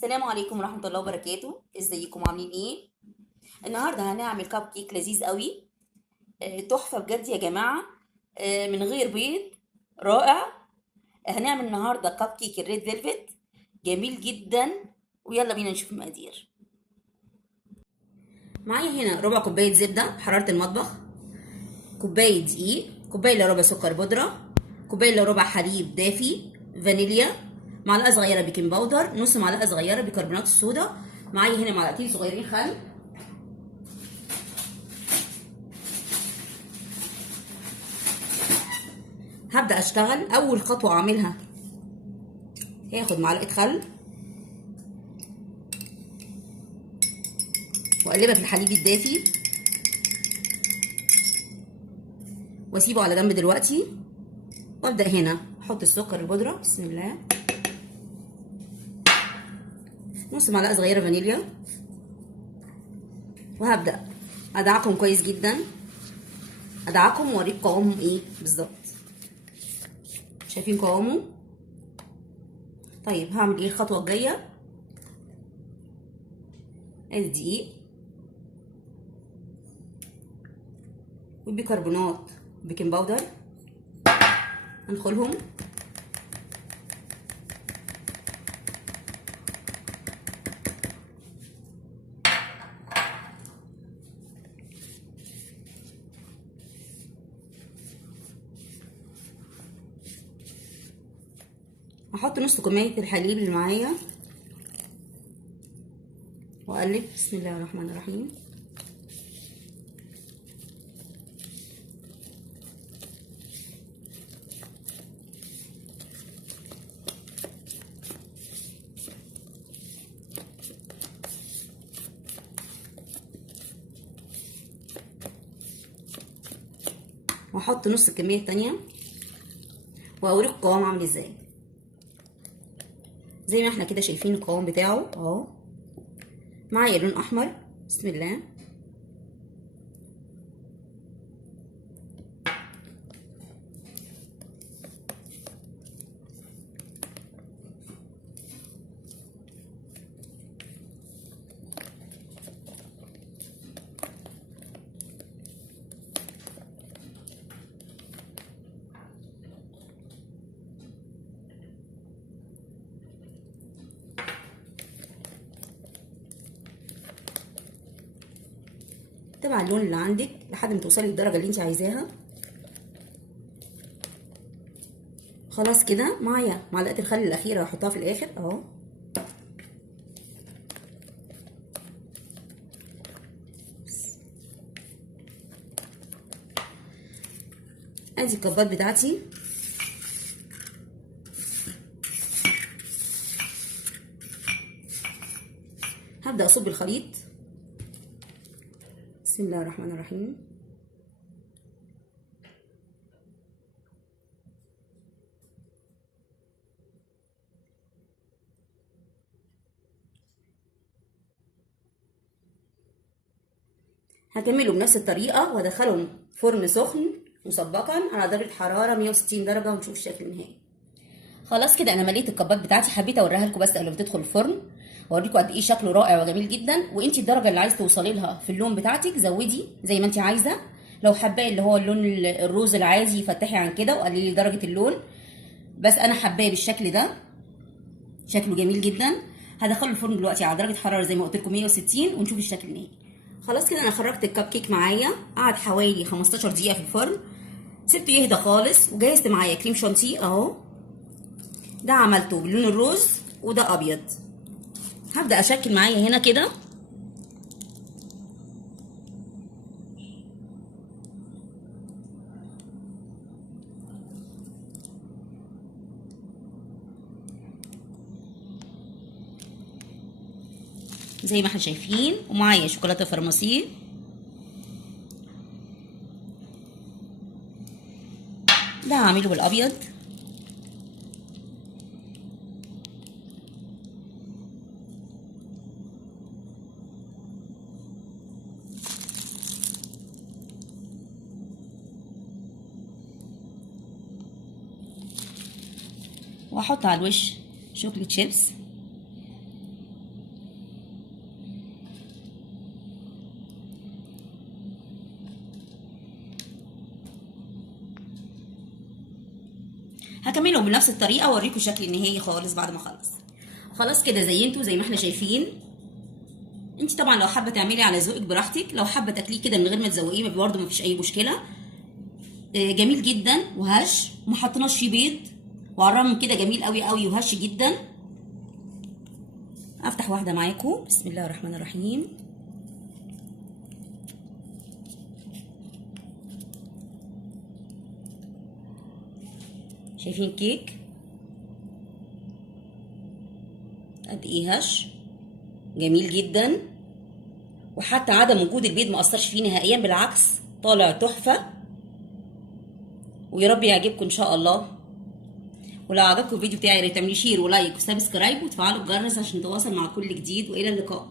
السلام عليكم ورحمة الله وبركاته. ازيكم عاملين ايه؟ النهاردة هنعمل كب كيك لذيذ قوي. تحفة بجد يا جماعة. من غير بيض. رائع. هنعمل النهاردة كب كيك الريد فيلفت. جميل جدا. ويلا بينا نشوف المقادير. معايا هنا ربع كوباية زبدة بحرارة المطبخ، كوباية دقيق، كوباية الا ربع سكر بودرة، كوباية الا ربع حليب دافي، فانيليا، معلقة صغيرة بيكنج باودر، نص معلقة صغيرة بيكربونات الصودا. معايا هنا معلقتين صغيرين خل. هبدأ اشتغل. اول خطوة اعملها هاخد معلقة خل واقلبها في الحليب الدافي واسيبه على جنب دلوقتي. وابدأ هنا احط السكر البودرة، بسم الله، نص معلقة صغيرة فانيليا، وهبدأ ادعكم كويس جدا. ادعكم واوريك قوامهم ايه بالظبط. شايفين قوامه؟ طيب هعمل ايه الخطوة الجاية؟ ادي دقيق وبيكربونات بيكنج باودر، هندخلهم هحط نص كوباية الحليب اللي معايا واقلب، بسم الله الرحمن الرحيم. واحط نص الكمية التانية واوريك القوام عامل ازاي. زي ما احنا كده شايفين القوام بتاعه اهو، معايا لون احمر، بسم الله. تبع اللون اللي عندك لحد ما توصلي للدرجه اللي انت عايزاها. خلاص كده معايا معلقه الخل الاخيره هحطها في الاخر اهو. ادي الكبات بتاعتي. هبدا اصب الخليط، بسم الله الرحمن الرحيم. هكمله بنفس الطريقه وادخلهم فرن سخن مسبقا على درجه حراره 160 درجه ونشوف الشكل النهائي. خلاص كده انا مليت الكبات بتاعتي، حبيت اوريها لكم بس قبل ما تدخل الفرن واوريكم قد ايه شكله رائع وجميل جدا. وانتي الدرجه اللي عايز توصلي لها في اللون بتاعتك زودي زي ما انتي عايزه. لو حباه اللي هو اللون الروز العادي فتحي عن كده وقللي درجه اللون، بس انا حباه بالشكل ده، شكله جميل جدا. هدخله الفرن دلوقتي على درجه حراره زي ما قلت لكم 160 ونشوف الشكل النهائي. خلاص كده انا خرجت الكب كيك معايا، قعد حوالي 15 دقيقه في الفرن، سبته يهدى خالص وجهزت معايا كريم شانتيه اهو. ده عملته بلون الروز وده ابيض. هبدا اشكل معايا هنا كده، زي ما احنا شايفين. ومعايا شوكولاته فرماسيه، ده هعمله بالابيض. واحط على الوش شوكليت شيبس. بنفس الطريقه واوريكم الشكل النهائي خالص بعد ما اخلص. خلاص كده زينته زي ما احنا شايفين. انت طبعا لو حابه تعملي على ذوقك براحتك، لو حابه تاكليه كده من غير ما تزوقيه برضه مفيش اي مشكله. جميل جدا وهش، وما حطيناش فيه بيض، وعلى الرغم من كده جميل قوي قوي وهش جدا. افتح واحده معاكم. بسم الله الرحمن الرحيم. شايفين كيك قد ايه هش، جميل جدا. وحتى عدم وجود البيض ما اثرش فيه نهائيا، بالعكس طالع تحفه. ويا رب يعجبكم ان شاء الله. ولو عجبكم الفيديو بتاعي يا ريت تعملوا شير ولايك وسبسكرايب وتفعلوا الجرس عشان تواصل مع كل جديد. والى اللقاء.